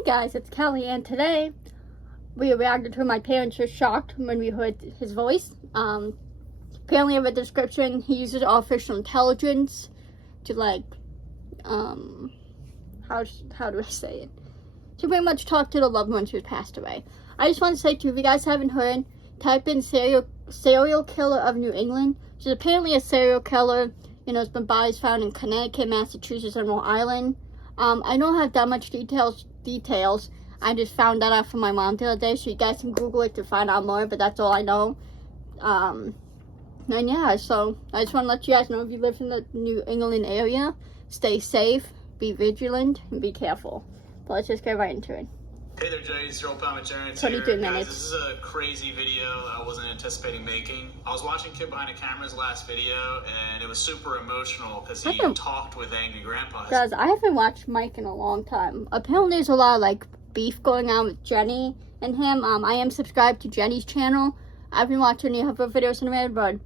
Hey guys, it's Kelly, and today we reacted to my parents were shocked when we heard his voice. Apparently in the description, he uses artificial intelligence to how do I say it? To pretty much talk to the loved ones who passed away. I just want to say too, if you guys haven't heard, type in serial killer of New England. She's apparently a serial killer. You know, it's been bodies found in Connecticut, Massachusetts, and Rhode Island. I don't have that much details. I just found that out from my mom the other day, so you guys can Google it to find out more, but that's all I know. And yeah, so I just want to let you guys know, if you live in the New England area, stay safe, be vigilant, and be careful. But let's just get right into it. Hey there, Jay. It's your old pal, Terrence 22 here. minutes. Guys, this is a crazy video I wasn't anticipating making. I was watching Kid Behind the Camera's last video, and it was super emotional because he talked with angry grandpas. Guys, I haven't watched Mike in a long time. Apparently there's a lot of beef going on with Jenny and him. I am subscribed to Jenny's channel. I haven't watched any of her videos in a minute, but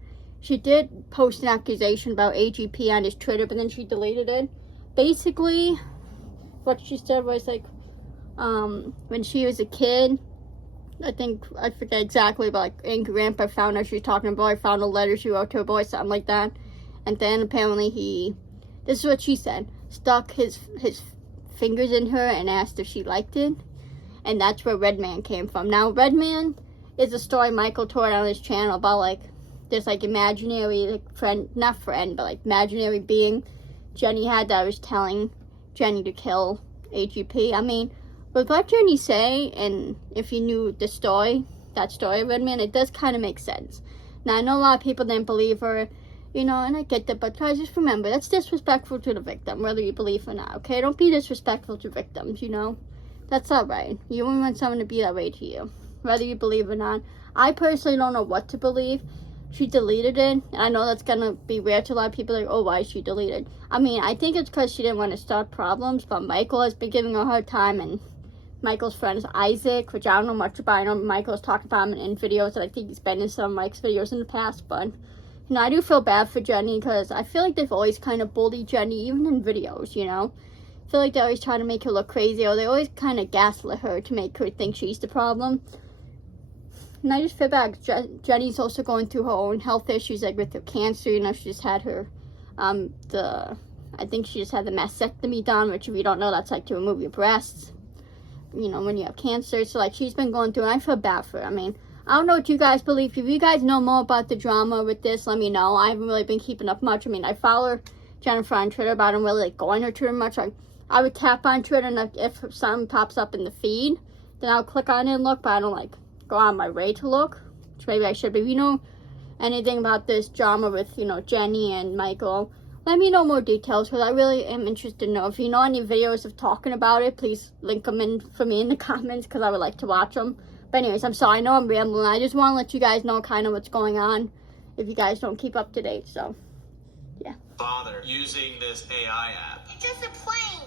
she did post an accusation about AGP on his Twitter, but then she deleted it. Basically, what she said was when she was a kid, I forget exactly, but angry grandpa found her, she was talking to a boy, found a letter she wrote to a boy, something like that. And then apparently this is what she said, stuck his fingers in her and asked if she liked it. And that's where Redman came from. Now, Redman is a story Michael told on his channel about this imaginary friend, not friend, but imaginary being Jenny had that was telling Jenny to kill AGP. I mean, with what Jenny say, and if you knew the story, that story of Redman, it does kind of make sense. Now, I know a lot of people didn't believe her, you know, and I get that, but guys, just remember, that's disrespectful to the victim, whether you believe or not, okay? Don't be disrespectful to victims, you know? That's not right. You wouldn't want someone to be that way to you, whether you believe or not. I personally don't know what to believe. She deleted it, and I know that's gonna be weird to a lot of people, oh, why is she deleted? I mean, I think it's because she didn't want to start problems, but Michael has been giving her a hard time, and Michael's friend is Isaac, which I don't know much about. I know Michael's talked about him in videos, and I think he's been in some of Mike's videos in the past, but, you know, I do feel bad for Jenny, because I feel like they've always kind of bullied Jenny, even in videos, you know? I feel like they always try to make her look crazy, or they always kind of gaslight her to make her think she's the problem. And I just feel bad. Jenny's also going through her own health issues, with her cancer. You know, she just had her, I think she just had the mastectomy done, which if you don't know, that's to remove your breasts, you know, when you have cancer. So, she's been going through, and I feel bad for her. I mean, I don't know what you guys believe. If you guys know more about the drama with this, let me know. I haven't really been keeping up much. I mean, I follow Jennifer on Twitter, but I don't really go on her Twitter much. I would tap on Twitter, and if something pops up in the feed, then I'll click on it and look, but I don't, go on my way to look, which maybe I should. But if you know anything about this drama with, you know, Jenny and Michael, let me know more details, because I really am interested to know. If you know any videos of talking about it, please link them in for me in the comments, because I would like to watch them. But anyways, I'm sorry, I know I'm rambling. I just want to let you guys know kind of what's going on, if you guys don't keep up to date. So yeah, father using this AI app. It's just a prank.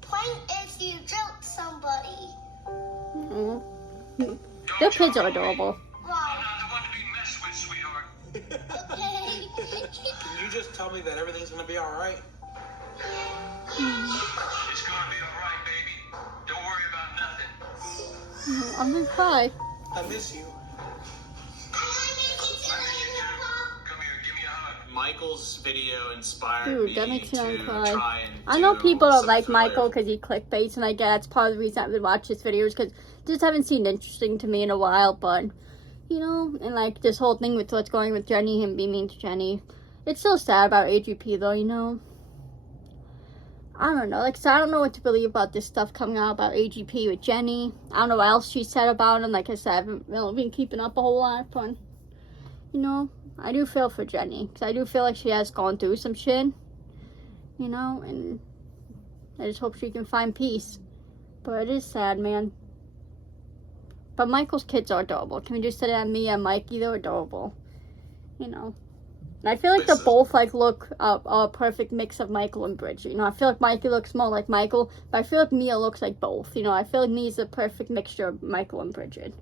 Prank is you joke somebody. Their kids are adorable. Wow. I'm not the one to be messed with, sweetheart. Okay. Can you just tell me that everything's gonna be alright? It's gonna be alright, baby. Don't worry about nothing. I'm gonna cry. I miss you. Michael's video inspired Dude, that me makes me to cry. try and I know do people don't some like filler. Michael because he clickbaits, and I guess that's part of the reason I would watch his videos, because just haven't seemed interesting to me in a while. But, you know, and this whole thing with what's going on with Jenny, him being mean to Jenny, it's so sad about AGP though, you know. I don't know, so I don't know what to believe about this stuff coming out about AGP with Jenny. I don't know what else she said about him. Like I said, I haven't really been keeping up a whole lot, but, you know, I do feel for Jenny, because I do feel like she has gone through some shit, you know, and I just hope she can find peace. But it is sad, man. But Michael's kids are adorable. Can we just say that? Mia and Mikey, they're adorable, you know. And I feel like they both look a perfect mix of Michael and Bridget. You know, I feel like Mikey looks more like Michael, but I feel like Mia looks like both. You know, I feel like Mia's a perfect mixture of Michael and Bridget.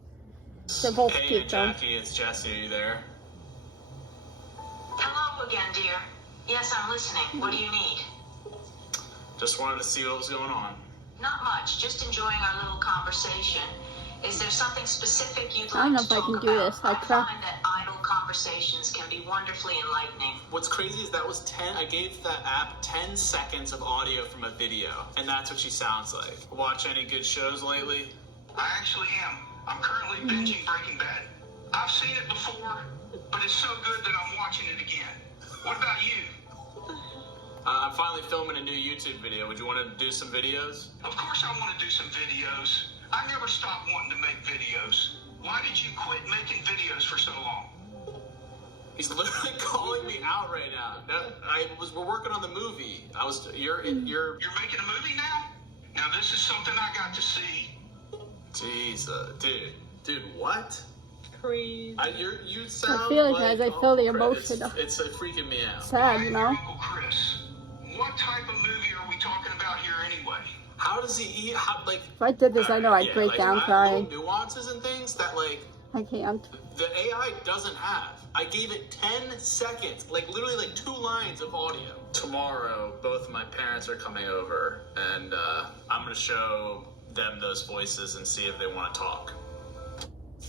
They're both cute, though. Jackie, it's Jesse. Are you there? Hello again, dear. Yes, I'm listening. What do you need? Just wanted to see what was going on. Not much, just enjoying our little conversation. Is there something specific you'd I don't know like if to I talk can do about? this. I Like, try. find that idle conversations can be wonderfully enlightening. What's crazy is that was 10. I gave that app 10 seconds of audio from a video, and that's what she sounds like. Watch any good shows lately? I actually am. I'm currently binging Breaking Bad. I've seen it before, but it's so good that I'm watching it again. What about you? I'm finally filming a new YouTube video. Would you want to do some videos? Of course I want to do some videos. I never stopped wanting to make videos. Why did you quit making videos for so long? He's literally calling me out right now. We're working on the movie. You're Making a movie now? Now this is something I got to see. Jesus, dude, what? Crazy. You sound I feel like as I feel the emotion. It's freaking me out. Sad, you know? Uncle Chris, what type of movie are we talking about here anyway? How does he eat? If I did this, I know I'd break down crying. Little nuances and things that I can't. the AI doesn't have. I gave it 10 seconds, literally 2 lines of audio. Tomorrow, both of my parents are coming over, and I'm gonna show them those voices and see if they want to talk.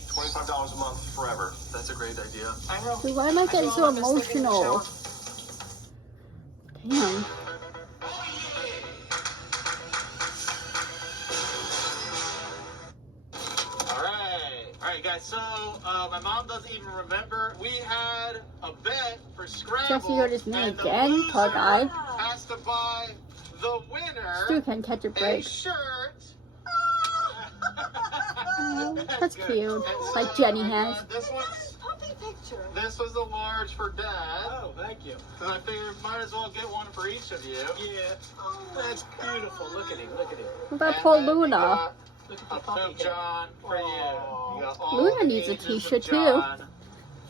$25 a month forever. That's a great idea. I know. Dude, why am I getting so emotional? Damn. Alright guys, so my mom doesn't even remember. We had a bet for Scrabble. Jesse heard his name and the again, loser poor guy. has to buy the winner Stu can catch a a break. shirt. Oh, that's cute. Like Jenny has. This was a large for Dad. Oh, thank you. And I figured might as well get one for each of you. Yeah. That's beautiful. Look at him. Look at him. What about And poor then you Luna? got Look at a the puppy Poop head. John for you. You got all Luna the needs a ages t-shirt, of too. John.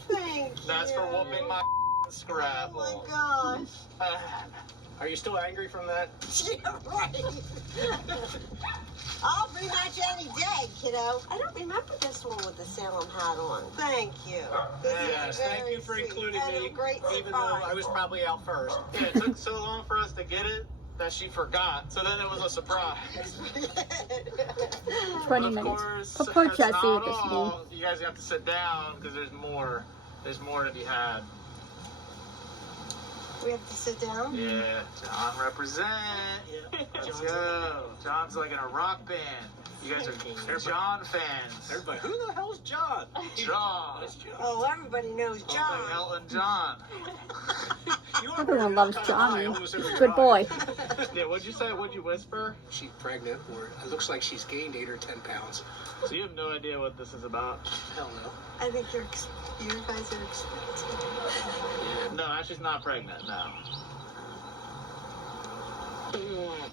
Thank you. That's for whooping my Scrabble. Oh my gosh. Are you still angry from that? Yeah, right. I'll rematch any day, kiddo. I don't remember this one with the Salem hat on. Thank you. This is Yes, thank very you for sweet. including And me, a great even though surprise. I was probably out first. Yeah, it took so long for us to get it that she forgot. So then it was a surprise. 20 Of minutes. course, But poor that's Jesse not with this knee. all. You guys have to sit down because there's more. There's more to be had. We have to sit down? Yeah, John represent. Let's go. John's like in a rock band. You guys are John fans. Everybody, who the hell's John? John. That's John. Oh, everybody knows Something John. Elton John. You are Everyone wearing loves that kind of eye Johnny. almost every Good eye. boy. Yeah, what'd you say? What'd you whisper? She's pregnant, or it looks like she's gained 8 or 10 pounds. So you have no idea what this is about? Hell no. I think you guys are expecting. No, she's not pregnant. No.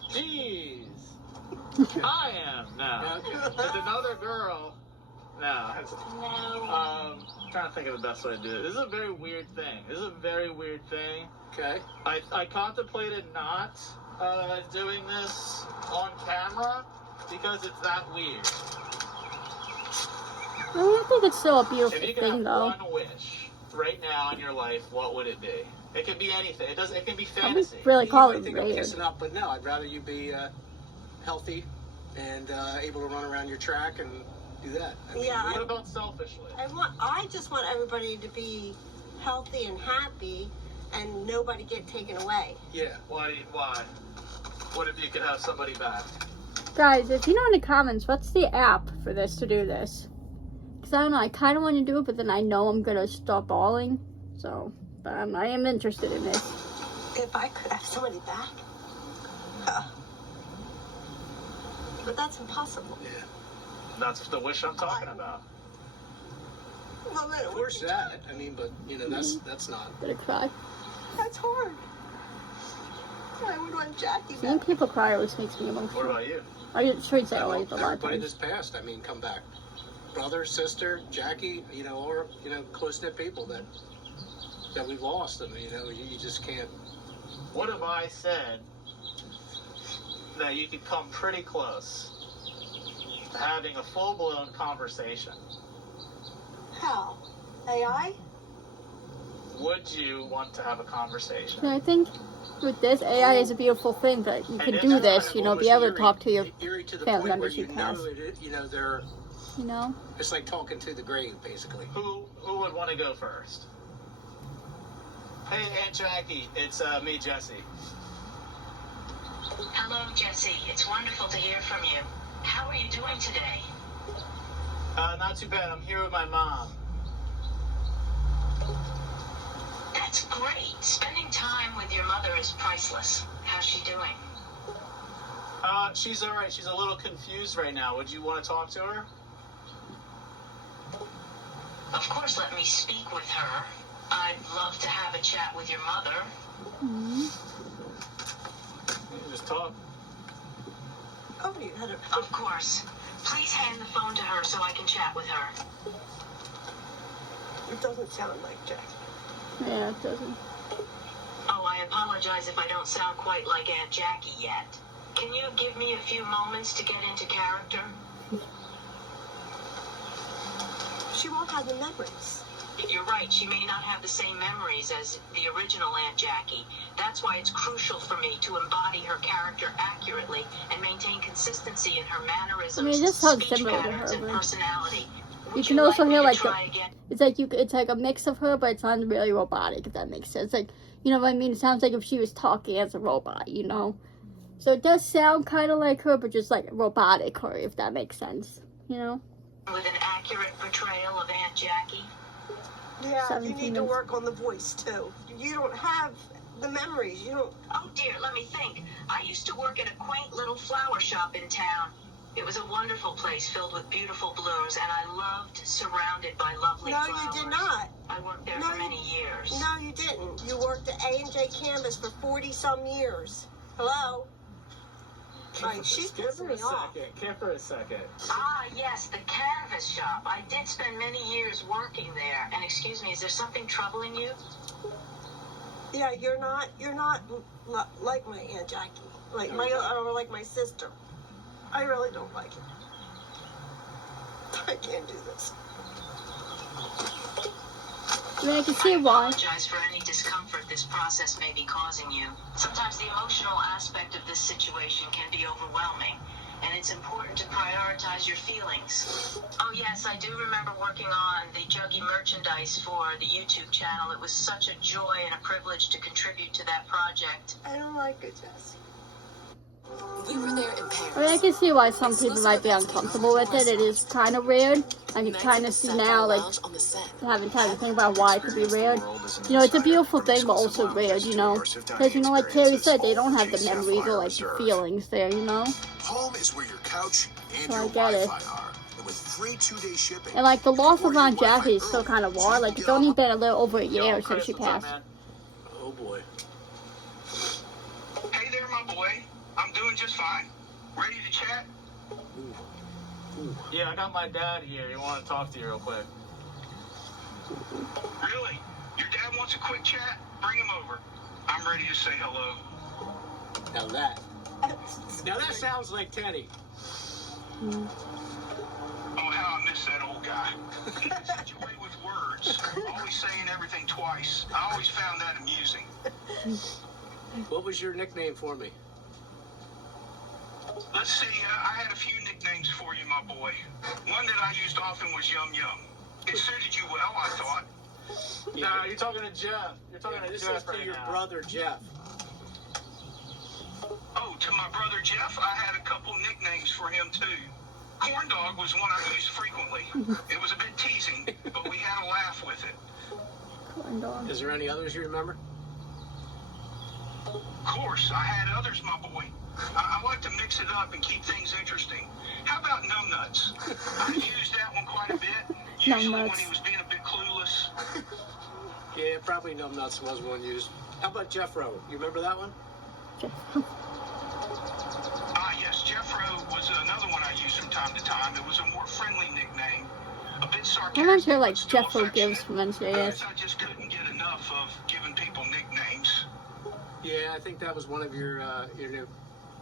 Jeez. I am now. With another girl. No. Trying to think of the best way to do it. This is a very weird thing. Okay. I contemplated not doing this on camera because it's that weird. I think it's still a If beautiful you could thing, have though. one wish right now in your life, what would it be? It could be anything. It can be I would fantasy. really call I it think I'm weird. kissing up, but no, I'd rather you be healthy and able to run around your track and do that. I mean, Yeah. What about selfishly? I just want everybody to be healthy and happy and nobody get taken away. Yeah. Why? What if you could have somebody back? Guys, if you know in the comments, what's the app for this to do this? Because I don't know, I kind of want to do it, but then I know I'm going to stop bawling. So, but I am interested in this. If I could have somebody back. But that's impossible. Yeah. That's the wish I'm talking about. Well, then it Of would course be that. I mean, but you know, that's not. Gonna cry. That's hard. I would want Jackie Seeing back. people cry always makes me What emotional. about you? I should say always a lot of Everybody times. that's passed, I mean, come back. Brother, sister, Jackie, you know, or you know, close knit people that we've lost. I mean, you know, you just can't. What if I said that you could come pretty close to having a full-blown conversation? How? AI? Would you want to have a conversation? And I think with this, AI is a beautiful thing, but you can it's do kind this, you know, be able to Eerie- talk to your eerie to the family point where members you you pass. know it, you know, they're, You know? it's like talking to the grave, basically. Who would want to go first? Hey, Aunt Jackie, it's me, Jesse. Hello, Jesse. It's wonderful to hear from you. How are you doing today? Not too bad. I'm here with my mom. That's great. Spending time with your mother is priceless. How's she doing? She's all right. She's a little confused right now. Would you want to talk to her? Of course, let me speak with her. I'd love to have a chat with your mother. Mhm. You can just talk. Oh, you had a... Of course. Please hand the phone to her so I can chat with her. It doesn't sound like Jack. Yeah, it doesn't. Oh, I apologize if I don't sound quite like Aunt Jackie yet. Can you give me a few moments to get into character? She won't have the memories. You're right, she may not have the same memories as the original Aunt Jackie. That's why it's crucial for me to embody her character accurately and maintain consistency in her mannerisms, I mean, it just sounds speech similar to patterns, her, and but personality. you Would can also me hear to like try again? it's like a mix of her, but it sounds really robotic, if that makes sense. Like, you know what I mean? It sounds like if she was talking as a robot, you know? So it does sound kind of like her, but just like robotic her, if that makes sense, you know? With an accurate portrayal of Aunt Jackie? Yeah, you 17 need to minutes. work on the voice, too. You don't have the memories. You don't... Oh dear, let me think. I used to work at a quaint little flower shop in town. It was a wonderful place filled with beautiful blooms, and I loved surrounded by lovely No, flowers. you did not. I worked there No, for many years. No, you didn't. You worked at A&J Canvas for 40-some years. Hello? Right, she's Give pissing her a me off. second. Give her a second. Ah, yes, the canvas shop. I did spend many years working there. And excuse me, is there something troubling you? Yeah, you're not like my Aunt Jackie, like or like my sister. I really don't like it. I can't do this. I mean, I can I see why. apologize for any discomfort this process may be causing you. Sometimes the emotional aspect of this situation can be overwhelming, and it's important to prioritize your feelings. Oh yes, I do remember working on the Juggy merchandise for the YouTube channel. It was such a joy and a privilege to contribute to that project. I don't like it, Jesse. We were there in I mean, I can see why some people might be uncomfortable with it. It is kind of weird. I can kind of see now, like, having time to think about why it could be weird. You know, it's a beautiful thing, but also weird, you know? Because, you know, like Terry said, they don't have the memories or, like, the feelings there, you know? Home is where your couch and So I your get it. Wi-Fi are. And with free 2-day shipping. And, like, the loss Order of your Aunt Wi-Fi Jackie is still early kind of so you raw. can Like, get it's only all- been a little over a Yo, year Chris, since she what's up, passed. man? Oh boy. Hey there, my boy. I'm doing just fine. Ready to chat? Yeah, I got my dad here. He want to talk to you real quick. Really? Your dad wants a quick chat? Bring him over. I'm ready to say hello. Now that sounds like Teddy. Oh, how I miss that old guy. He had such a way with words. Always saying everything twice. I always found that amusing. What was your nickname for me? Let's see, I had a few nicknames for you, my boy. One that I used often was Yum Yum. It suited you well, I thought. No, you're talking to Jeff. You're talking to This Jeff is to right your now. brother Jeff. Oh, to my brother Jeff, I had a couple nicknames for him, too. Corn Dog was one I used frequently. It was a bit teasing, but we had a laugh with it. Corn dog. Is there any others you remember? Of course, I had others, my boy. I like to mix it up and keep things interesting. How about Numbnuts? I used that one quite a bit, usually when Numbnuts. he was being a bit clueless. Yeah, probably Numbnuts was one used. How about Jeffro? You remember that one? Ah, yes, Jeffro was another one I used from time to time. It was a more friendly nickname, a bit sarcastic. I'm not sure, like, but still Jeffro gives affectionate. from NCIS. I just couldn't get enough of giving people nicknames. Yeah, I think that was one of your new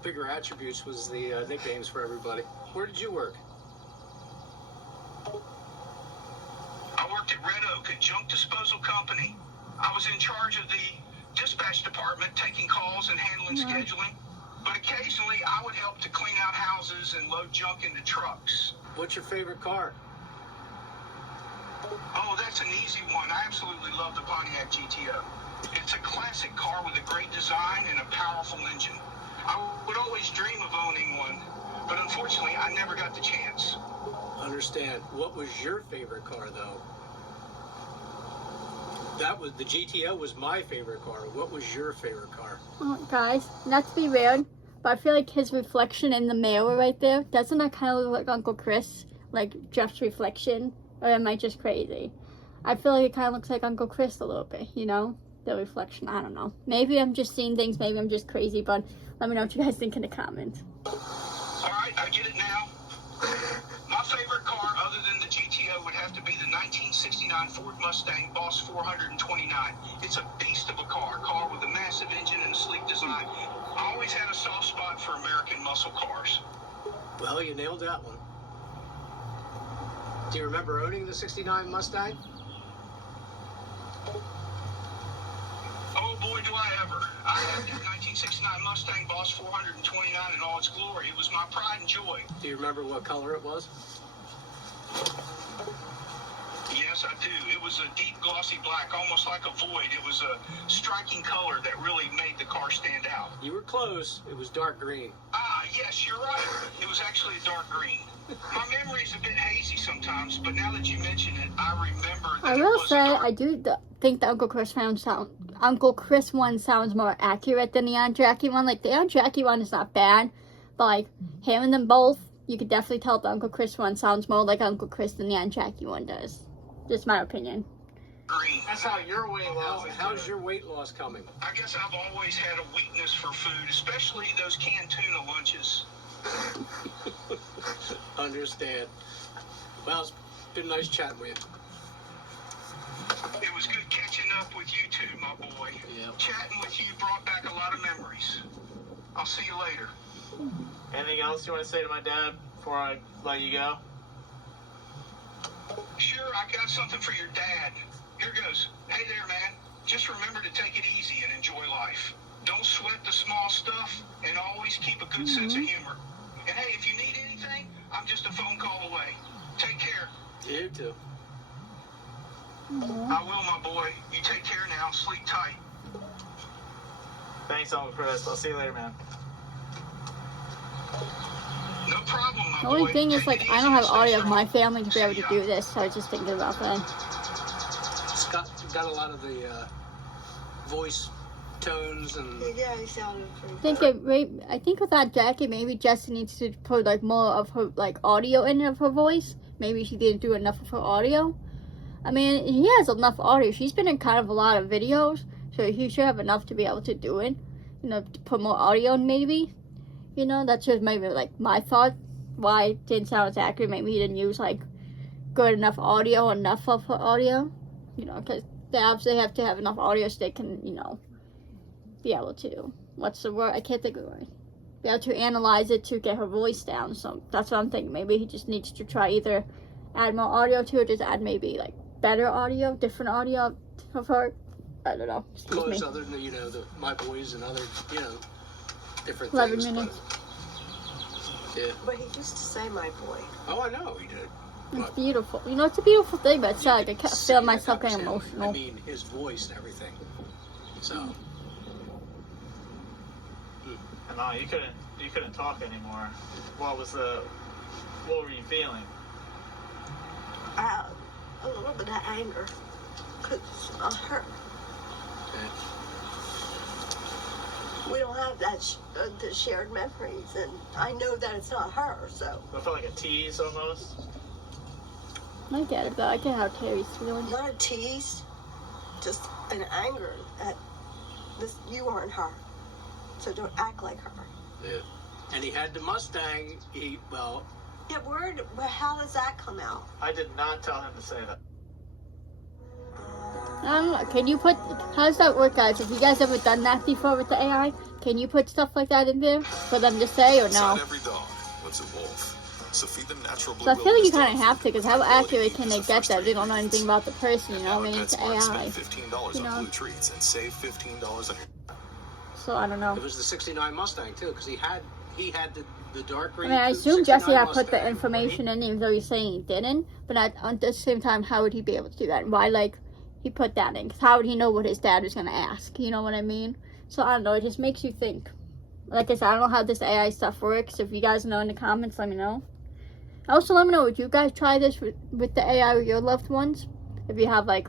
bigger attributes was the nicknames for everybody. Where did you work? I worked at Red Oak, a junk disposal company. I was in charge of the dispatch department, taking calls and handling scheduling. But occasionally, I would help to clean out houses and load junk into trucks. What's your favorite car? Oh, that's an easy one. I absolutely love the Pontiac GTO. It's a classic car with a great design and a powerful engine. I would always dream of owning one, but unfortunately, I never got the chance. Understand. What was your favorite car, though? That was the GTO was my favorite car. What was your favorite car? Oh, guys, not to be weird, but I feel like his reflection in the mirror right there, doesn't that kind of look like Uncle Chris? Like Jeff's reflection? Or am I just crazy? I feel like it kind of looks like Uncle Chris a little bit, you know? The reflection, I don't know. Maybe I'm just seeing things, maybe I'm just crazy, but let me know what you guys think in the comments. Alright, I get it now. My favorite car, other than the GTO, would have to be the 1969 Ford Mustang Boss 429. It's a beast of a car with a massive engine and a sleek design. I always had a soft spot for American muscle cars. Well, you nailed that one. Do you remember owning the 69 Mustang? Oh boy, do I ever. I had the 1969 Mustang Boss 429 in all its glory. It was my pride and joy. Do you remember what color it was? Yes, I do. It was a deep glossy black, almost like a void. It was a striking color that really made the car stand out. You were close. It was dark green. Ah, yes, you're right. It was actually a dark green. My memory's a bit hazy sometimes, but now that you mention it, I remember that I will say, I do think the Uncle Chris one sounds more accurate than the Aunt Jackie one. Like, the Aunt Jackie one is not bad, but like, hearing them both, you could definitely tell the Uncle Chris one sounds more like Uncle Chris than the Aunt Jackie one does. Just my opinion. green. That's how your weight loss is How's doing. your weight loss coming? I guess I've always had a weakness for food, especially those canned tuna lunches. Understand. Well, it's been nice chatting with you. It was good catching up with you too, my boy. Yeah. Chatting with you brought back a lot of memories. I'll see you later. Anything else you want to say to my dad before I let you go? Sure, I got something for your dad. Here goes. Hey there, man. Just remember to take it easy and enjoy life. Don't sweat the small stuff, and always keep a good sense of humor. And hey, if you need anything, I'm just a phone call away. Take care. You too. I will, my boy. You take care now. Sleep tight. Thanks, Uncle Chris. I'll see you later, man. No problem, my The only boy. thing is, Take like, it I easy don't have and stay audio of strong. my family to be able to See ya. do this, so I was just thinking about that. It's got a lot of the voice tones and Yeah, he sounded pretty I think with that Jackie, maybe Jessica needs to put like more of her like audio in of her voice. Maybe she didn't do enough of her audio. I mean, he has enough audio. She's been in kind of a lot of videos, so he should have enough to be able to do it. You know, to put more audio in maybe. You know, that's just maybe like my thought. Why it didn't sound as accurate. Maybe he didn't use like good enough audio, enough of her audio. You know, because they obviously have to have enough audio so they can, you know, be able to, what's the word? I can't think of the word. Be able to analyze it to get her voice down. So that's what I'm thinking. Maybe he just needs to try either add more audio to it, just add maybe like better audio, different audio of her. I don't know. Excuse me. close other than, you know, my boys and other, you know, different 11 things. minutes. But, yeah. But he used to say my boy. Oh, I know he did. It's beautiful. You know, it's a beautiful thing, but it's like I kept Say feeling that myself was getting him. emotional. I mean, his voice and everything. So, No, you couldn't talk anymore. What were you feeling? A little bit of anger. Because of her. We don't have that the shared memories, and I know that it's not her, so. It felt like a tease almost. I get it, though. I get how Terry's feeling. Not a tease, just an anger at this. You aren't her, so don't act like her. yeah. And he had the Mustang. Yeah, how does that come out? I did not tell him to say that. I don't know. Can you put, how does that work, guys? Have you guys ever done that before with the AI? Can you put stuff like that in there for them to say, or no? Inside every dog, with towards a wolf. So feed them natural blue So I feel like you kind of wilderness have to, dog because food how with accurate quality can they is the get first that? They don't know ingredient. anything about the person, you know? I mean, Now it's at PetSmart, AI. spend $15 You on know? blue treats and save $15 on your... So I don't know. It was the '69 Mustang too, because he had the dark I green. mean, I assume Jesse 69 had put the Mustang. information in, even though he's saying he didn't. But at the same time, how would he be able to do that? And why, like, he put that in? Because how would he know what his dad was going to ask? You know what I mean? So I don't know. It just makes you think. Like I said, I don't know how this AI stuff works. If you guys know in the comments, let me know. Also, let me know, would you guys try this with the AI with your loved ones? If you have, like,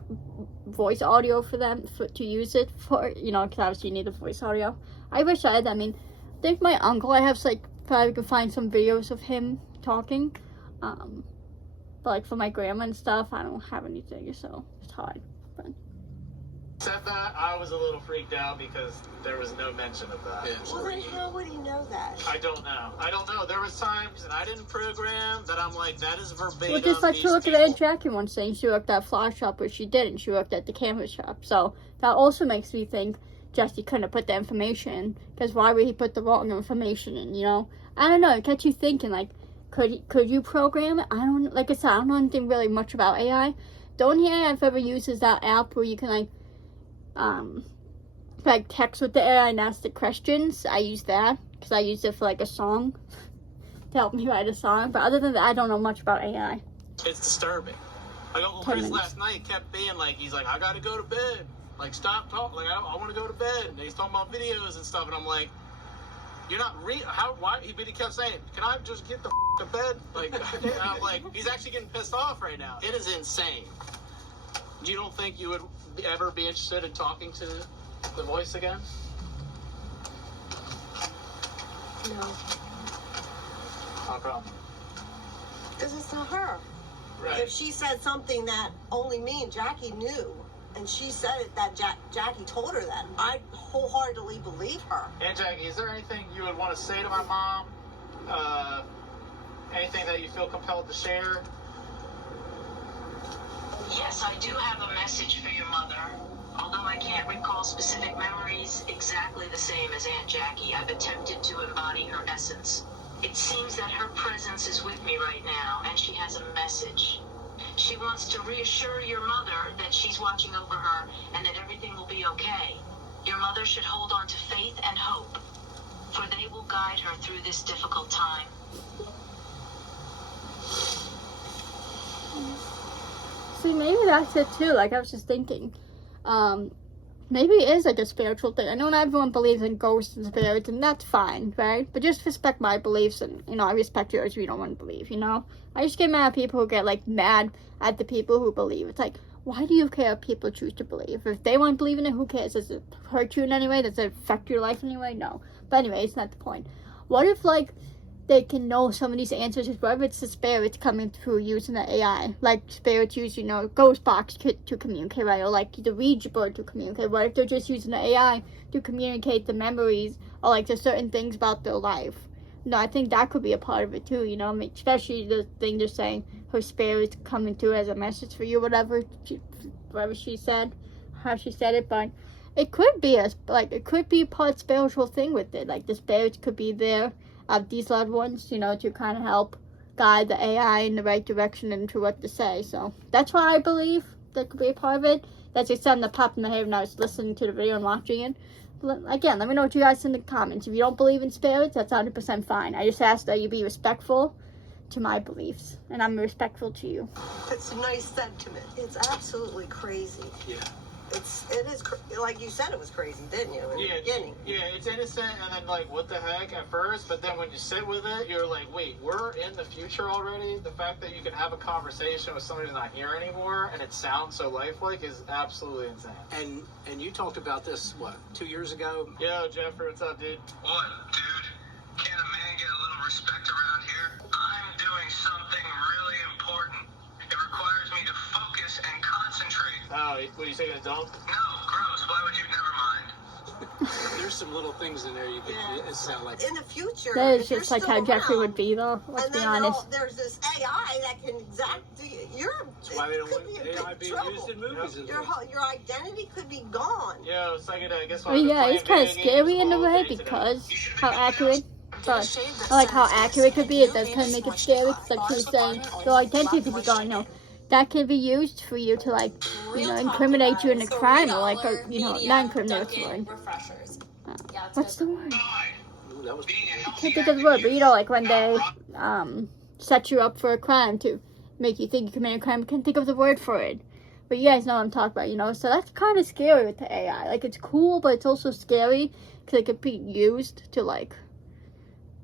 voice audio for them to use it for, you know, because obviously you need the voice audio. I wish I had that. I mean, I think my uncle, I have, like, probably could find some videos of him talking. But, like, for my grandma and stuff, I don't have anything, so it's hard. But Said that, I was a little freaked out because there was no mention of that. Yeah. Well, then how would he know that? I don't know. There was times, and I didn't program, that I'm like, that is verbatim. well, just like she these looked at people. Aunt Jackie once saying she worked at a flower shop, but she didn't. She worked at the canvas shop. So that also makes me think Jesse couldn't have put the information in, because why would he put the wrong information in, you know? I don't know. It gets you thinking, like, could you program it? I don't, like I said, I don't know anything really much about AI. The only AI I've ever used is that app where you can, like text with the AI and ask the questions. I use that because I used it for, like, a song to help me write a song. But other than that, I don't know much about AI. It's disturbing. Like, Uncle 10 Chris minutes. last night kept being like, he's like, I gotta go to bed. Like, stop talking. Like, I want to go to bed. And he's talking about videos and stuff. And I'm like, you're not why? But he kept saying, can I just get the to bed? Like, and I'm like, he's actually getting pissed off right now. It is insane. You don't think you would ever be interested in talking to the voice again? No, How come? because it's not her. Right. If she said something that only me and Jackie knew, and she said it that Jackie told her that, I wholeheartedly believe her. And Jackie, is there anything you would want to say to my mom? Anything that you feel compelled to share? Yes, I do have a message for your mother. Although I can't recall specific memories exactly the same as Aunt Jackie, I've attempted to embody her essence. It seems that her presence is with me right now, and she has a message. She wants to reassure your mother that she's watching over her and that everything will be okay. Your mother should hold on to faith and hope, for they will guide her through this difficult time. See, maybe that's it too. Like, I was just thinking, maybe it is like a spiritual thing. I know not everyone believes in ghosts and spirits, and that's fine, right? But just respect my beliefs, and, you know, I respect yours if you don't want to believe, you know? I just get mad at people who get, like, mad at the people who believe. It's like, why do you care if people choose to believe? If they want to believe in it, who cares? Does it hurt you in any way? Does it affect your life in any way? No. But anyway, it's not the point. What if, like, they can know some of these answers, whether it's the spirits coming through using the AI, like spirits use, you know, ghost box to communicate, right, or like the Ouija board to communicate. What if they're just using the AI to communicate the memories or like the certain things about their life? No, I think that could be a part of it too, you know, I mean, especially the thing they're saying her spirit's coming through as a message for you, whatever she said, how she said it. But it could be it could be a part spiritual thing with it, like the spirits could be there of these loved ones, you know, to kind of help guide the AI in the right direction and to what to say. So that's why I believe that could be a part of it. That's just something that popped in my head when I was listening to the video and watching it. But again, let me know what you guys think in the comments. If you don't believe in spirits, that's 100% fine. I just ask that you be respectful to my beliefs, and I'm respectful to you. It's a nice sentiment. It's absolutely crazy. Yeah. It is like you said, it was crazy, didn't you? In the beginning. Yeah, it's innocent, and then like, what the heck at first, but then when you sit with it, you're like, wait, we're in the future already? The fact that you can have a conversation with somebody who's not here anymore, and it sounds so lifelike is absolutely insane. And you talked about this, what, 2 years ago? Yo, Jeffrey, what's up, dude? What, dude? Can a man get a little respect around here? I'm doing something really important. It requires me to focus and concentrate. Oh, what are you saying, a dump? No, gross. Why would you? Never mind. There's some little things in there you could it sound like. In the future, That is if you're just like still how Jeffrey around, would be, though. Let's and be then honest. there's this AI that can exactly That's why they don't could want be in AI big being trouble. used in movies. Your identity could be gone. Yo, second, guess what? I mean, yeah, it's kind of scary in a way because how accurate but I like how accurate it could be. It does kind of make it scary. It's like she was saying, the identity could be gone. You know, that could be used for you to like, you know, incriminate you in a crime or like, or, you know, not incriminate. What's the word? What's the word? I can't think of the word, but you know, like when they set you up for a crime to make you think you committed a crime. I can't think of the word for it. But you guys know what I'm talking about, you know? So that's kind of scary with the AI. Like, it's cool, but it's also scary because it could be used to, like,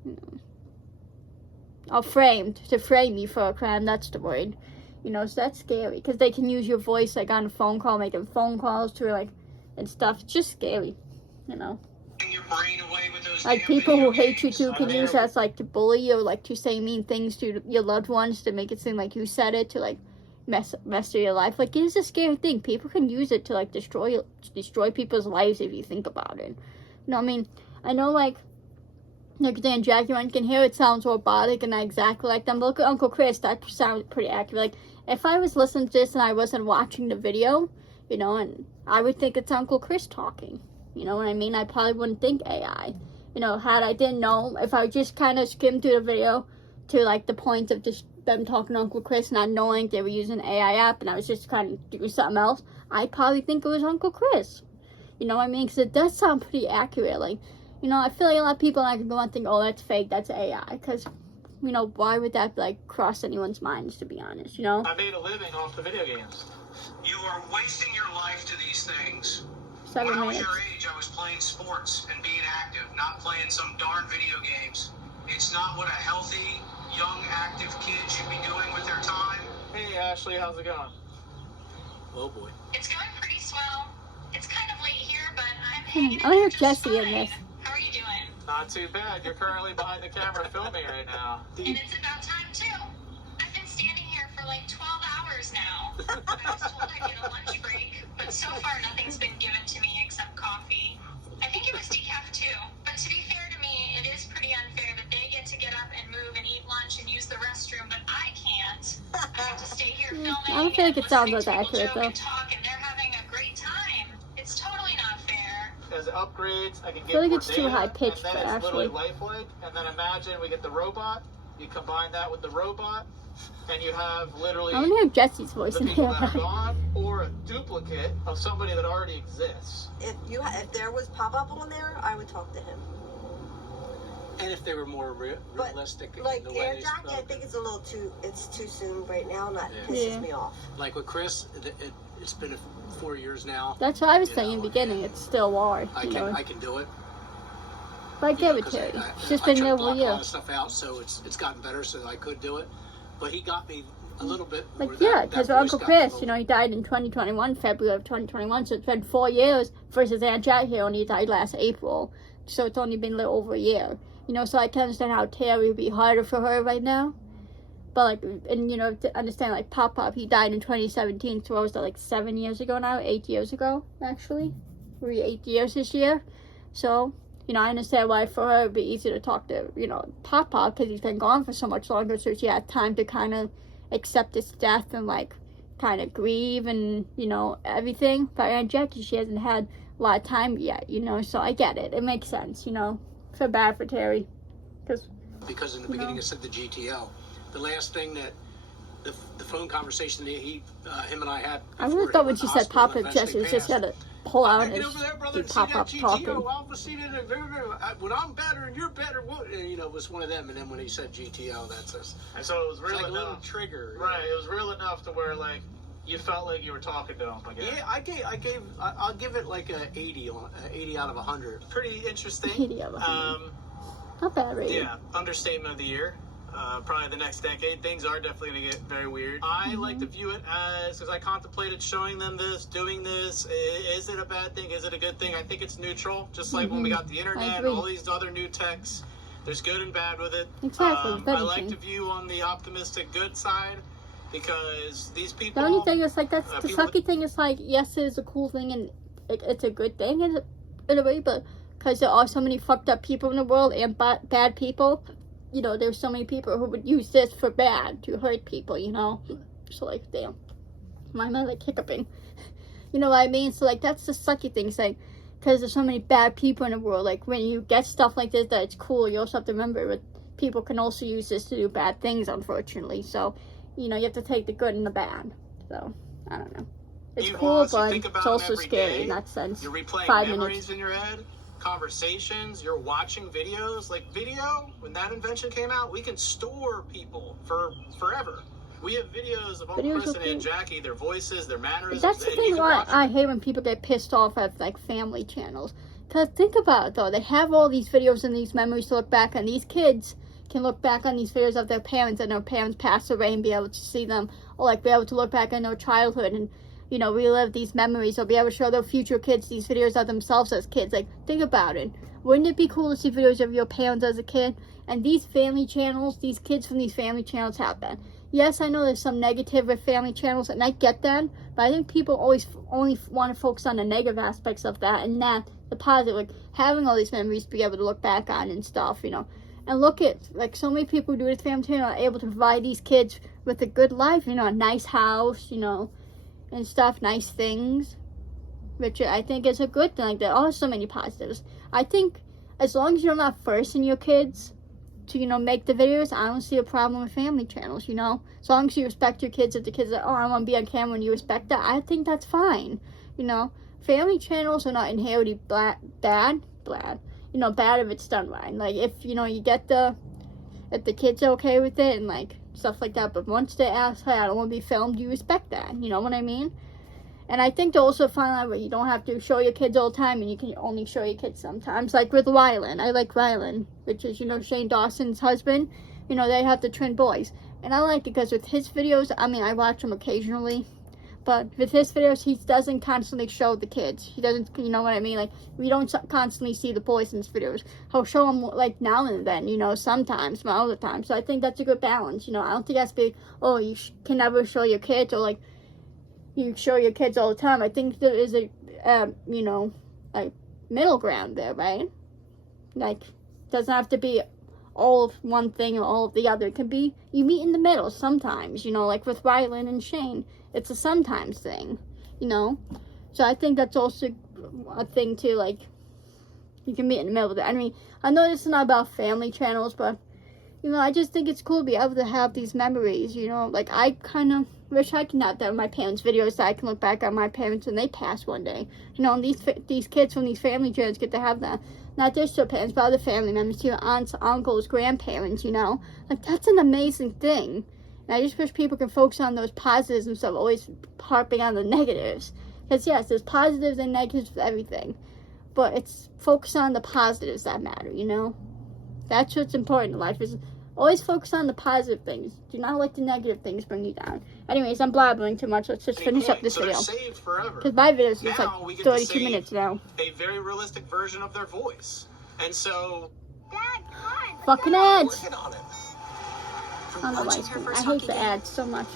you know, or framed, to frame you for a crime. That's the word. You know, so that's scary because they can use your voice, like, on a phone call, making phone calls to, like, and stuff. It's just scary, you know? Like, people who hate you too can use that, like, to bully you, or, like, to say mean things to your loved ones to make it seem like you said it, to, like, mess with your life. Like, it is a scary thing. People can use it to, like, destroy people's lives if you think about it. You know what I mean? I know, like Dan Jackie, one can hear it sounds robotic and not exactly like them. But look at Uncle Chris. That sounds pretty accurate. Like, if I was listening to this and I wasn't watching the video, you know, and I would think it's Uncle Chris talking. You know what I mean? I probably wouldn't think AI. You know, had I didn't know, if I just kind of skimmed through the video to, like, the point of just them talking to Uncle Chris, not knowing they were using an AI app, and I was just kind of doing something else, I probably think it was Uncle Chris. You know what I mean? Because it does sound pretty accurate. Like, you know, I feel like a lot of people like go and think, oh, that's fake, that's AI. Because, you know, why would that, like, cross anyone's minds, to be honest, you know? I made a living off the video games. You are wasting your life to these things. 7 When I was minutes. your age, I was playing sports and being active, not playing some darn video games. It's not what a healthy, young, active kid should be doing with their time. Hey, Ashley, how's it going? Oh boy. It's going pretty swell. It's kind of late here, but I'm hanging I hear in just Jesse in fine. this. How are you doing? Not too bad. You're currently behind the camera filming right now. And it's about time, too. I've been standing here for like 12 hours now. I was told I'd get a lunch break, but so far nothing's been given to me except coffee. I think it was decaf, too. But to be fair to me, it is pretty unfair that they get to get up and move and eat lunch and use the restroom, but I can't. I have to stay here filming. I don't feel like it sounds as listening to accurate, people joke though. and talk, and they're having a great time. It's totally not fair. As upgrades, I can get feel like more it's too data, high-pitched and then for it's literally Ashley. lifelike. And then imagine we get the robot. You combine that with the robot, and you have literally I want to hear Jesse's voice the in people here. that are gone, or a duplicate of somebody that already exists. If there was pop-up on there, I would talk to him. And if they were more But realistic like in the way Air they Jackie, I spoke. think it's too soon right now, and that Yeah. pisses Yeah. me off. Like with Chris, it's been 4 years now. That's what I was You saying in the know, beginning. It's still hard, I you can know. I can do it. But I You know, give it 'cause to you. I It's just try been to there block over a a lot year. of stuff out, so it's gotten better, so I could do it. But he got me a little bit. Like, more. yeah, That because voice Uncle got me a Chris, little- you know, he died in 2021, February of 2021, so it's been 4 years versus Aunt Jack here, and he died last April, so it's only been a little over a year. You know, so I can understand how Terry would be harder for her right now. But, like, and, you know, to understand, like, Pop-Pop, he died in 2017, so what was that, like, 7 years ago now? 8 years ago, actually? We're 8 years this year. So, you know, I understand why for her it would be easy to talk to, you know, Pop-Pop, because he's been gone for so much longer, so she had time to kind of accept his death and, like, kind of grieve and, you know, everything. But Aunt Jackie, she hasn't had a lot of time yet, you know, so I get it. It makes sense, you know. Feel bad for Terry. Because in the beginning it said the GTO. The last thing that the phone conversation that him and I had. I really thought when she said Pop-Up, Jesse was just gonna pull out and Get over there, brother, do and see that Pop-Up GTO. talking. I'll see that. When I'm better and you're better, what? And, you know, it was one of them. And then when he said GTO, that's us. And so it was It's real like a little enough. trigger. Right, it was real enough to where, like, you felt like you were talking to him again. Yeah, I'll give it like a 80 out of 100. Pretty interesting. 80 out of 100. Not bad, rating. Yeah, understatement of the year. Probably the next decade. Things are definitely going to get very weird. I like to view it as, because I contemplated showing them this, doing this. Is it a bad thing? Is it a good thing? I think it's neutral. Just like when we got the internet, agree. all these other new techs. There's good and bad with it. Exactly, with I like everything. to view on the optimistic good side, because these people... The only thing is, like, that's the people- sucky thing is, like, yes, it is a cool thing and it's a good thing in a way, but because there are so many fucked up people in the world and bad people, you know, there's so many people who would use this for bad to hurt people, you know? So, like, damn. Why am I, like, hiccuping? You know what I mean? So, like, that's the sucky thing. It's like, because there's so many bad people in the world. Like, when you get stuff like this, that it's cool, you also have to remember that people can also use this to do bad things, unfortunately. So, you know, you have to take the good and the bad. So, I don't know. It's cool, but it's also scary in that sense. You're replaying 5 memories minutes. in your head, conversations, you're watching videos. Like, video, when that invention came out, we can store people for forever. We have videos of Uncle Chris and Aunt Jackie, their voices, their mannerisms. That's the thing why I hate when people get pissed off at, like, family channels. Because think about it, though. They have all these videos and these memories to look back on. These kids can look back on these videos of their parents, and their parents passed away, and be able to see them, or, like, be able to look back on their childhood and, you know, relive these memories, or be able to show their future kids these videos of themselves as kids. Like, think about it. Wouldn't it be cool to see videos of your parents as a kid? And these family channels, these kids from these family channels have that. Yes, I know there's some negative with family channels, and I get that, but I think people always only want to focus on the negative aspects of that, and not the positive, like having all these memories to be able to look back on and stuff, you know. And look at, like, so many people who do this family channel are able to provide these kids with a good life, you know, a nice house, you know, and stuff, nice things, which I think is a good thing. Like, there are so many positives. I think as long as you're not forcing your kids to, you know, make the videos, I don't see a problem with family channels, you know. As long as you respect your kids, if the kids are like, oh, I want to be on camera, and you respect that, I think that's fine, you know. Family channels are not inherently bad, you know, bad if it's done right. Like, if, you know, you get if the kids are okay with it, and, like, stuff like that, but once they ask, hey, I don't want to be filmed, you respect that, you know what I mean? And I think to also find out where you don't have to show your kids all the time, and you can only show your kids sometimes. Like with Rylan. I like Rylan, which is, you know, Shane Dawson's husband. You know, they have the twin boys. And I like it because with his videos, I mean, I watch them occasionally. But with his videos, he doesn't constantly show the kids. He doesn't, you know what I mean? Like, we don't constantly see the boys in his videos. He'll show them, like, now and then, you know, sometimes, not all the time. So I think that's a good balance, you know. I don't think that's big, oh, you can never show your kids, or, like, you show your kids all the time. I think there is a, you know, a middle ground there, right? Like, doesn't have to be all of one thing or all of the other. It can be, you meet in the middle sometimes, you know, like with Rylan and Shane. It's a sometimes thing, you know? So I think that's also a thing too, like, you can meet in the middle of it. I mean, I know this is not about family channels, but, you know, I just think it's cool to be able to have these memories, you know? Like, I kind of wish I could have that in my parents' videos, so I can look back on my parents when they pass one day. You know, and these kids from these family channels get to have that. Not just their parents, but other family members, your aunts, uncles, grandparents, you know? Like, that's an amazing thing. And I just wish people can focus on those positives instead of always harping on the negatives. Because, yes, there's positives and negatives with everything. But it's focus on the positives that matter, you know? That's what's important in life, is always focus on the positive things. Do not let the negative things bring you down. Anyways, I'm blabbering too much. Let's just finish up this video. Because my video is just like 32 minutes now. A very realistic version of their voice. And so... Dad, come on. Fucking ads. Working on it. I hate the ads so much.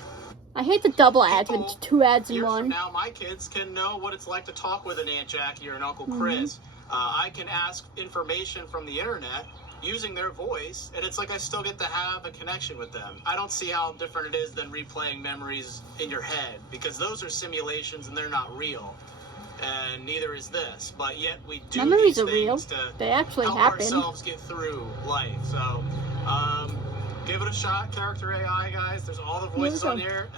I hate the double ads with 2 ads in Years one. from now, my kids can know what it's like to talk with an Aunt Jackie or an Uncle Chris. I can ask information from the internet using their voice, and it's like I still get to have a connection with them. I don't see how different it is than replaying memories in your head, because those are simulations and they're not real. And neither is this, but yet we do Memories these are real. things to They actually help happen. ourselves get through life. So, give it a shot, Character AI, guys. There's all the voices on here.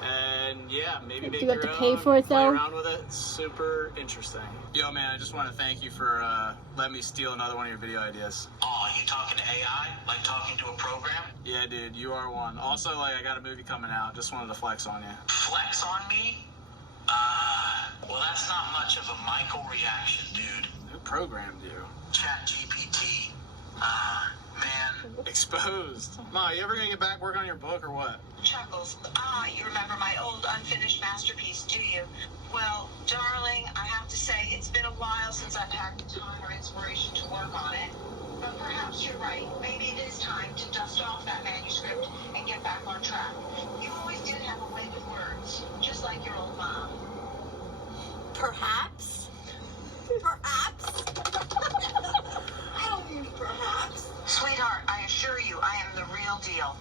And yeah, maybe make Do you have your to pay own, for it, play though? around with it. It's super interesting. Yo, man, I just want to thank you for letting me steal another one of your video ideas. Oh, you talking to AI? Like talking to a program? Yeah, dude, you are one. Also, like, I got a movie coming out. Just wanted to flex on you. Flex on me? Well, that's not much of a Michael reaction, dude. Who programmed you? ChatGPT. Man. Exposed. Ma, you ever gonna get back working on your book or what? Chuckles. You remember my old unfinished masterpiece, do you? Well, darling, I have to say, it's been a while since I've had the time or inspiration to work on it. But perhaps you're right. Maybe it is time to dust off that manuscript and get back on track. You always did have a way with words, just like your old mom. Perhaps? Perhaps? I don't mean perhaps. Sweetheart, I assure you, I am the real deal.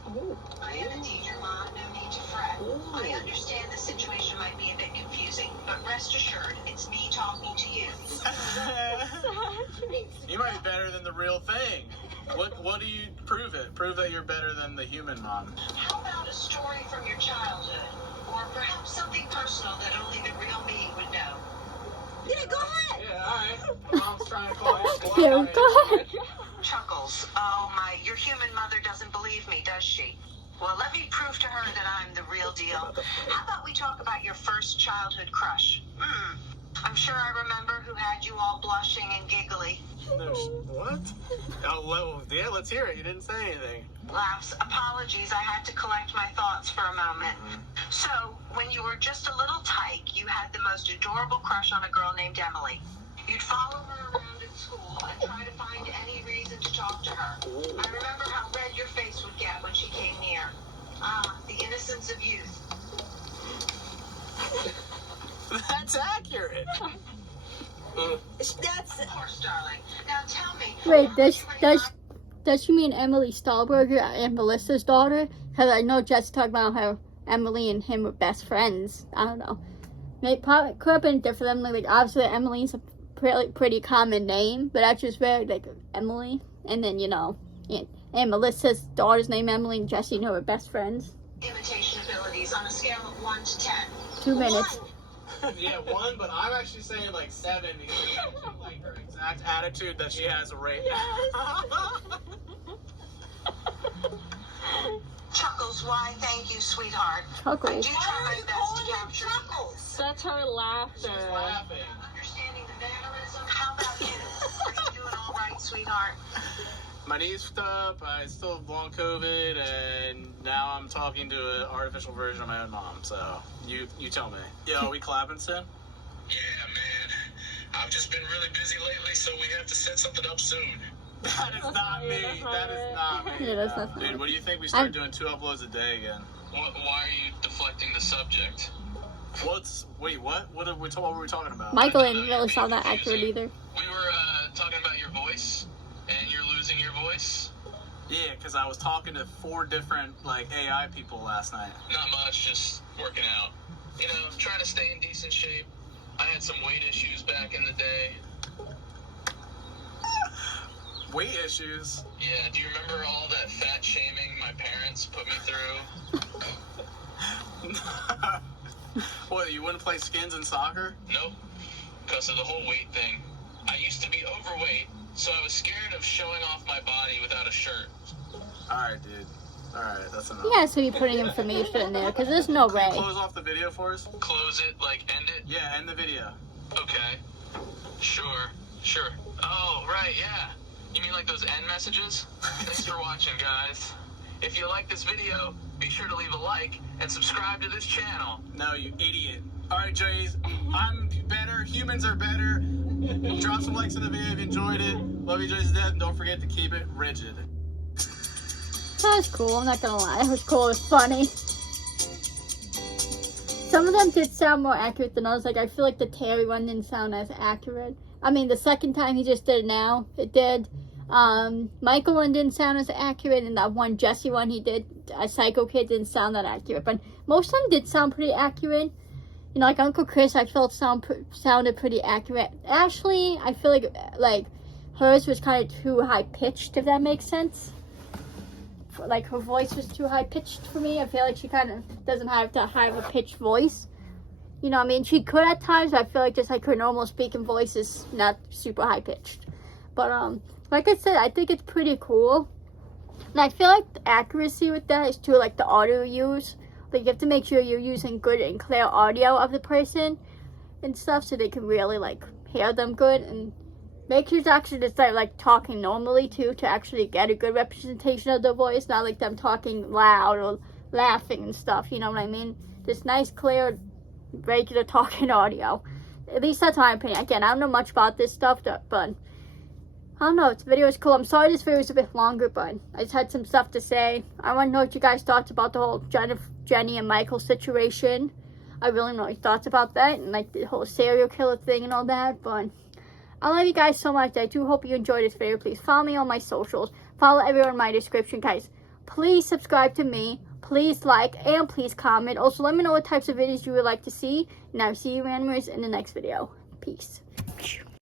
I am indeed your mom, no need to fret. I understand the situation might be a bit confusing, but rest assured, it's me talking to you. You might be better than the real thing. What do you prove it? Prove that you're better than the human mom. How about a story from your childhood? Or perhaps something personal that only the real me would know. Yeah, go ahead. Yeah, alright. Mom's trying to call you. Yeah, go ahead. Chuckles. Oh my, your human mother doesn't believe me, does she? Well, let me prove to her that I'm the real deal. How about we talk about your first childhood crush? I'm sure I remember who had you all blushing and giggly. No, what? Oh, well, yeah, let's hear it. You didn't say anything. Laughs. Apologies, I had to collect my thoughts for a moment. So, when you were just a little tyke, you had the most adorable crush on a girl named Emily. You'd follow her around at school and try to find any reason to talk to her. I remember how red your face would get when she came near. Ah, the innocence of youth. That's accurate. That's Of course, darling. Now tell me. Wait, does she mean Emily Stahlberger and Melissa's daughter? Because I know Jess talked about how Emily and him were best friends. I don't know. Maybe probably could have been different. Like obviously Emily's a pretty common name, but that's just very like Emily. And then and Melissa's daughter's name Emily and Jesse know were best friends. Imitation abilities on a scale of 1 to 10. 2 minutes. Yeah, 1, but I'm actually saying like 7 because it's actually like her exact attitude that she has right now. Chuckles, why? Thank you, sweetheart. I Chuckles. do try my best to capture Chuckles. That's her laughter. She's laughing. Understanding the mannerism. How about you? Are you doing all right, sweetheart? My knee's fucked up. I still have long COVID, and now I'm talking to an artificial version of my own mom. So you tell me. Yo, we clapping soon? Yeah, man. I've just been really busy lately, so we have to set something up soon. That is not me. That is not me. Yeah, that's not Dude, what do you think we start doing 2 uploads a day again? Why are you deflecting the subject? Wait, what? What were we talking about? Michael didn't really sound that accurate either. We were talking about your voice, and you're losing your voice. Yeah, because I was talking to 4 different like AI people last night. Not much, just working out. You know, trying to stay in decent shape. I had some weight issues back in the day. Weight issues? Yeah, do you remember all that fat shaming my parents put me through? What, you wouldn't play skins in soccer? Nope, because of the whole weight thing. I used to be overweight, so I was scared of showing off my body without a shirt. Alright, dude. Alright, that's enough. Yeah, so you're putting information in there, because there's no way. Close off the video for us? Close it, like end it? Yeah, end the video. Okay. Sure. Oh, right, yeah. You mean like those end messages? Thanks for watching, guys. If you like this video, be sure to leave a like and subscribe to this channel. No, you idiot. Alright, Jays. I'm better. Humans are better. Drop some likes on the video if you enjoyed it. Love you, Jays to death. And don't forget to keep it rigid. That was cool, I'm not gonna lie. That was cool, it was funny. Some of them did sound more accurate than others. Like, I feel like the Terry one didn't sound as accurate. I mean, the second time he just did it now, it did. Michael one didn't sound as accurate, and that one Jesse one he did, a Psycho Kid, didn't sound that accurate. But most of them did sound pretty accurate. You know, like Uncle Chris, I felt sounded pretty accurate. Ashley, I feel like hers was kind of too high-pitched, if that makes sense. Like, her voice was too high-pitched for me. I feel like she kind of doesn't have to have a pitched voice. You know what I mean? She could at times, but I feel like just like her normal speaking voice is not super high-pitched. But, like I said, I think it's pretty cool. And I feel like the accuracy with that is too, like, the audio you use. Like, you have to make sure you're using good and clear audio of the person and stuff so they can really, like, hear them good. And make sure to actually just start, like, talking normally, too, to actually get a good representation of their voice. Not like them talking loud or laughing and stuff, you know what I mean? Just nice, clear, regular talking audio. At least that's my opinion. Again, I don't know much about this stuff, but I don't know. This video is cool. I'm sorry this video is a bit longer, but I just had some stuff to say. I want to know what you guys thought about the whole Jenny and Michael situation. I really know your thoughts about that and like the whole serial killer thing and all that. But I love you guys so much. I do hope you enjoyed this video. Please follow me on my socials. Follow everyone in my description, guys. Please subscribe to me. Please like and please comment. Also, let me know what types of videos you would like to see. And I'll see you randomers in the next video. Peace.